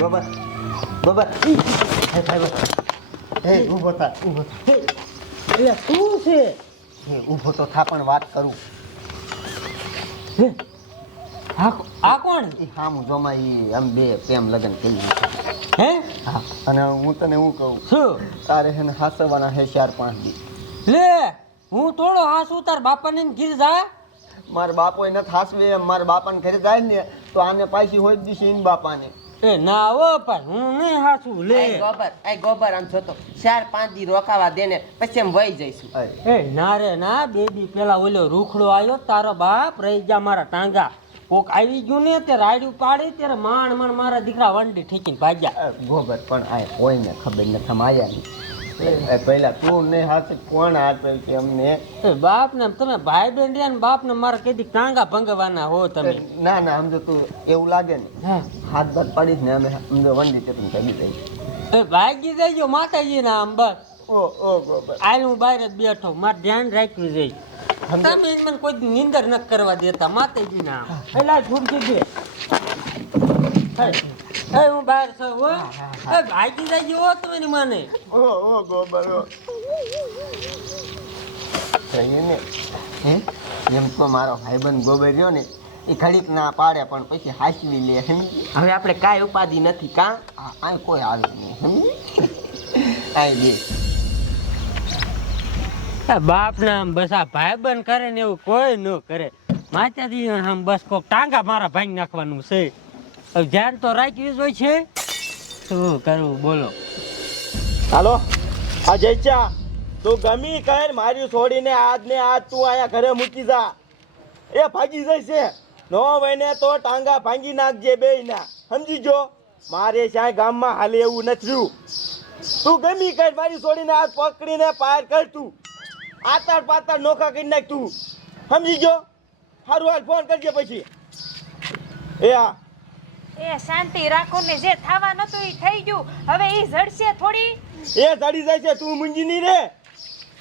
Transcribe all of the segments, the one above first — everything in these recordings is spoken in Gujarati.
ગોબર બાબા. હે ભાઈ હે ઊભો થા ઊભો થા. એટલે શું છે? હે ઊભો તો થા પણ વાત કરું. આ આ કોણ? એ હામું જોમાં એ આમ બે પ્રેમ લગ્ન કરી હે? હા અને હું તને હું કહું? શું? તારે હે ને હાસવાના હે ચાર પાંચ દી. લે હું થોડો હાસ ઉતાર બાપાને ને ઘીર જા. મારા બાપો એને હાસવે એમ મારા બાપાને ઘરે જાય ને તો આને પાછી હોય જ દીશે એની બાપાને. એ ના હો પણ હું નહીં હાસું લે. એ ગોબર એ ગોબર આમ જોતો. ચાર પાંચ દી રોકાવા દે ને પછી એમ વહી જઈશું. અરે, એ ના રે ના બે દી પેલા ઓલો રૂખડો આવ્યો તારો બાપ રહી જા મારા ટાંગા. કોક આવી ગયું ને તે રાડ્યું પાડી ત્યારે માણ માણ મારા દીકરા વંડી ઠેકીને ભાગ્યા. ગોબર પણ આ કોઈને ખબર નથી આયા નહીં. પહેલા તું ને હાથ કોણ હાથ કે અમને? બાપ ને તમે ભાઈ બેન રહ્યા ને બાપ ને મારા કીધી ટાંગા ભંગવાના હો તમે. ના ના સમજો તું એવું લાગે ને. હા. હાથ બાદ પાડી ને અમે સમજો વંડી તે તમે દઈ એ ભાગી જઈજો માતાજી ના આમ બસ. ઓ ઓ આયલ આલ હું બહાર જ બેઠો મારે ધ્યાન રાખવી જઈ તમે મને કોઈ નિંદર ન કરવા દેતા માતાજી ના એલા છૂટકી દે એ હું બહાર છું હો. એ ભાગી જઈજો હો તમે ની ઓ ઓ ગોબર ને એમ તો મારો ભાઈબંધ ગોબર રહ્યો ને એ ઘડીક ના પાડે પણ પછી હાસવી લે હવે આપણે કાંઈ ઉપાધિ નથી કાં? આ આ કોઈ આવે નહીં બે. બાપ ના આમ બસ આ ભાઈબંધ કરે ને એવું કોઈ ન કરે. માતાજી આમ બસ કોક ટાંગા મારા ભાઈ નાખવાનું છે. હવે તો રાખ્યું હોય છે. શું કરવું બોલો. હાલો, આ જયચા તું ગમી કર, મારી છોડીને આજ ને આજ તું અહીંયા ઘરે મૂકી જા. એ ભાગી જશે નો વહીને તો ટાંગા ભાંગી નાખજે બે ના સમજી જો મારે ક્યાંય ગામમાં હાલે એવું નથી. તું ગમી કર, મારી છોડીને આજ પકડીને પાર કર તું. આતાર પાતાર નોખા કરી નાખ તું. સમજી જો સારું હાલ ફોન કરજે પછી. એ હા. એ શાંતિ રાખો ને જે થવા નતું એ થઈ ગયું. હવે એ જડશે થોડી. એ જડી જાય છે તું મૂંજી નહીં રે.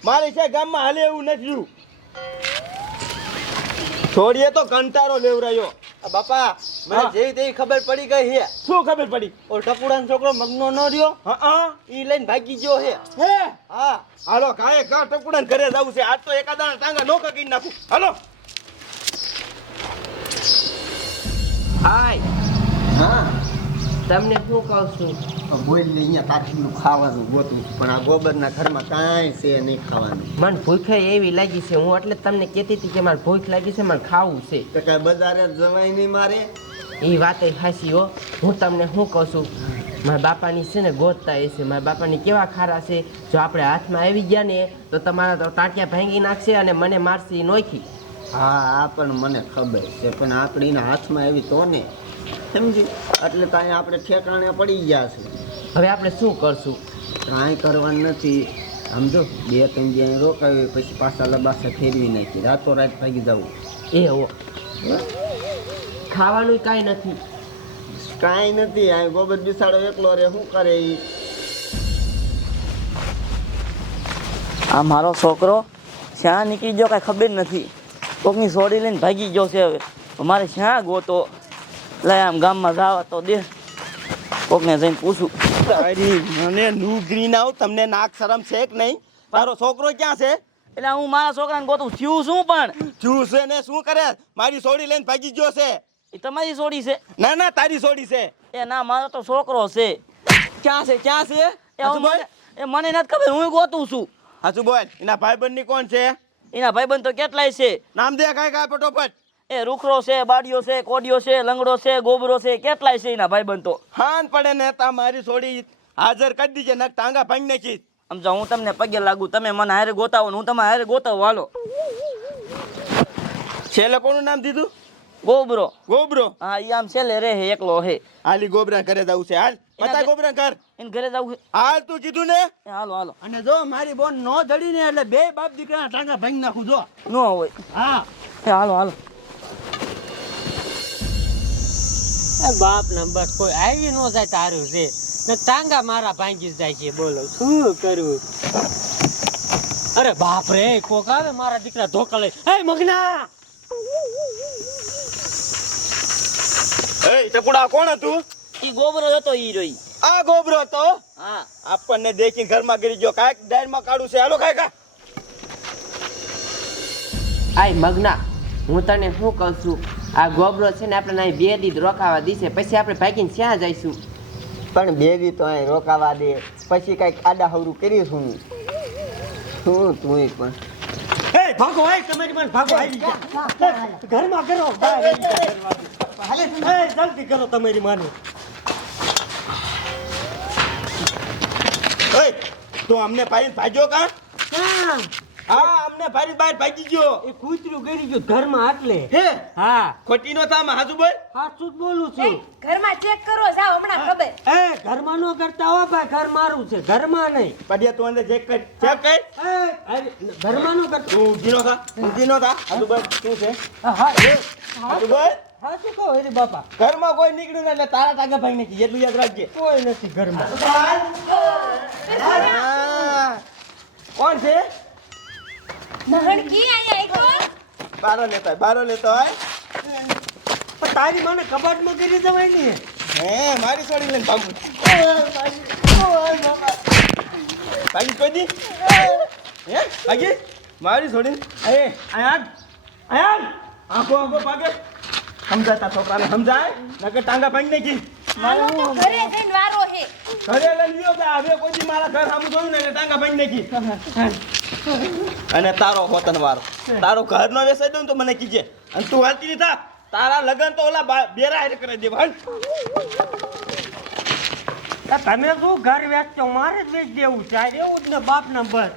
મારે છે ગામમાં હાલે એવું નથી છોડીએ તો કંટાળો લેવરાયો. આ બાપા મને જેવી તેવી ખબર પડી ગઈ હે. શું ખબર પડી? ઓ ટપુડાનો છોકરો મગનો ન રહ્યો? હા હા. ઈ લઈને ભાગી ગયો હે. હે? હા. હાલો કાય કા ટપુડાને ઘરે જવું છે? આજ તો એકાદા ટાંગા નોકા કરી નાખું. હાલો. હાય. હા. તમને શું કહું છું? બોલ અહીંયા તારું ખાવાનું ગોતું પણ આ ગોબરના ઘરમાં કાંઈ છે નહીં ખાવાનું. મને ભૂખ એવી લાગી છે હું એટલે તમને કહેતી હતી કે મારે ભૂખ લાગી છે મને ખાવું છે. તો કાંઈ બજારે જવાય નહીં મારે? એ વાત ખાસી હો. હું તમને શું કહું છું? મારા બાપાની છે ને ગોતતા એ છે. મારા બાપાની કેવા ખારા છે? જો આપણે હાથમાં આવી ગયા ને તો તમારા તો ટાંટિયા ભાંગી નાખશે અને મને મારશે નોખી. હા આ પણ મને ખબર છે પણ આપણે એના હાથમાં આવી તો ને સમજી? એટલે કાંઈ આપણે ઠેકાણે પડી ગયા છે. હવે આપણે શું કરશું? કાંઈ કરવાનું નથી. સમજો બે ત્રણ જ્યાં રોકાવી પછી પાછા લબાસા ફેરવી નાખી. રાતો રાત ભાગી જવું. એ હો. ખાવાનું કાંઈ નથી. કાંઈ નથી. આ ગોબર બિસાડો એકલો રે શું કરે એ આ મારો છોકરો શ્યાં નીકળી ગયો કાંઈ ખબર નથી. કોકની સોડી લઈને ભાગી ગયો છે હવે. મારે શ્યાં ગોતો. લાય આમ ગામમાં જાવા તો દે. કોકને જઈને પૂછું. તારી મને નુગરી ના તમને નાક શરમ છે કે નહીં? તારો છોકરો ક્યાં છે? એટલે હું મારા છોકરાને ગોતું થયું શું પણ? થયું છે ને શું કરે? મારી સોડી લઈને ભાગી ગયો છે. એ તમારી સોડી છે? ના ના તારી સોડી છે. એ ના મારો તો છોકરો છે. ક્યાં છે ક્યાં છે? એ મને- એ મને નથી ખબર હું ગોતું છું. હાચું બોલ. એના ભાઈબંધની કોણ છે? એના ભાઈબંધ તો કેટલાય છે. નામ દે કાંઈ કાંઈ ફટોફટ. એ રૂખરો છે બાડીઓ છે કોડિયો છે લંગડો છે ગોબરો છે કેટલાય છે એના ભાઈબંધ તો. હાન પડે ને તા મારી છોડી હાજર કરી દીજે નક ટાંગા ભાંગી નાખી. સમજો હું તમને પગે લાગુ તમે મને હારે ગોતાવો ને હું તમે હારે ગોતાવો હાલો. છેલ્લે કોનું નામ દીધું? ગોબરો. ગોબરો? હા ઈ આમ છેલ્લે રે હે એકલો હે. હાલી ગોબરા ઘરે જવું છે. હાલ પતા ગોબરા ઘર. એને ઘરે જવું છે હાલ તું કીધું ને? હાલો હાલો. અને જો મારી બોન નો ધડી ને એટલે બે બાપ દીકરા ટાંગા ભાંગી નાખું જો. નો હોય. હા. હાલો હાલો. બાપ ને બસ કોઈ આવી ન જાય તારું છે ને ટાંગા મારા ભાંગી જાય છે બોલો શું કરવું? અરે બાપ રે કોક આવે મારા દીકરા ધોકા લઈ. હે મગના! એ ટપુડા કોણ હતું? ઈ ગોબરો હતો ઈ રોઈ આ ગોબરો હતો? હા. આપણને દેખીને ઘરમાં ગરી ગયો. કાંઈક ડાયરમાં કાઢું છે. હાલો કા. આય મગના હું તને શું કહું છું? આ ગોબરો છે ને આપણે અહીં બે દી રોકાવા દીશે પછી આપણે ભાગીને ક્યાં જઈશું. પણ બે દી તો અહીં રોકાવા દે. પછી કાંઈક આડા હવરું કરીશું શું? તું પણ? એ ભાગો આય તમારી પણ ભાગો આવી ગયા ઘરમાં કરો જલ્દી કરો તમારી માને. તું અમને પાડીને ભાજો કા? ક્યાં? હા અમને પાડી બહાર ભાગી ગયો. એ કૂતરું ગરી ગયું ઘરમાં આટલે હે? હા. ખોટી નો થામ હાજુ બોલ. સાચું બોલું છું. ઘરમાં ચેક કરો જાઓ હમણાં ખબર. એ ઘરમાં નો કરતા હો ભાઈ ઘર મારું છે ઘરમાં નહીં. પાડિયા તું અંદર ચેક કર ચેક કર. એ, ઘરમાં નો કરતા તું ઊંઘી થા ઊંઘી થા. હાજુ બોલ શું છે? હા, હા. હાજુ બોલ. હા શું કહો હરી બાપા? ઘરમાં કોઈ નીકળ્યું ને એટલે તારા ટાંગા ભાઈ નથી એટલું યાદ રાખજે. કોઈ નથી ઘરમાં. કોણ છે? નહણકી અહીંયા આવ્યો બારો લેતો હોય બારો લેતો હોય. પણ તારી મને કબાટમાં કરી દેવાય ને હે મારી છોડી લઈને ભાગું. ભાગી કોઈ દી? હે ભાગી? મારી છોડી અરે આયાન આયાન આખો આખો ભાગે. સમજાતા છોકરાને સમજાય નકર ટાંગા ભાંગી નાખી. હાલો તો ઘરે જઈને વારો હે ઘરે લઈ લ્યો હવે કોઈ મારા ઘર સામું જોયું ને ટાંગા ભાંગી નાખી. અને તારો હોતન વારો. તારો ઘર નો વેસાઈ દઉં ને તો મને કીજે. અને તું હાલતી નહીં થા. તારા લગન તો ઓલા બા- બેરા હારે કરી દે હાલ. તમે શું ઘર વેચતો? મારે જ વેચ દેવું છે. આ એવું જ ને બાપ ના બસ.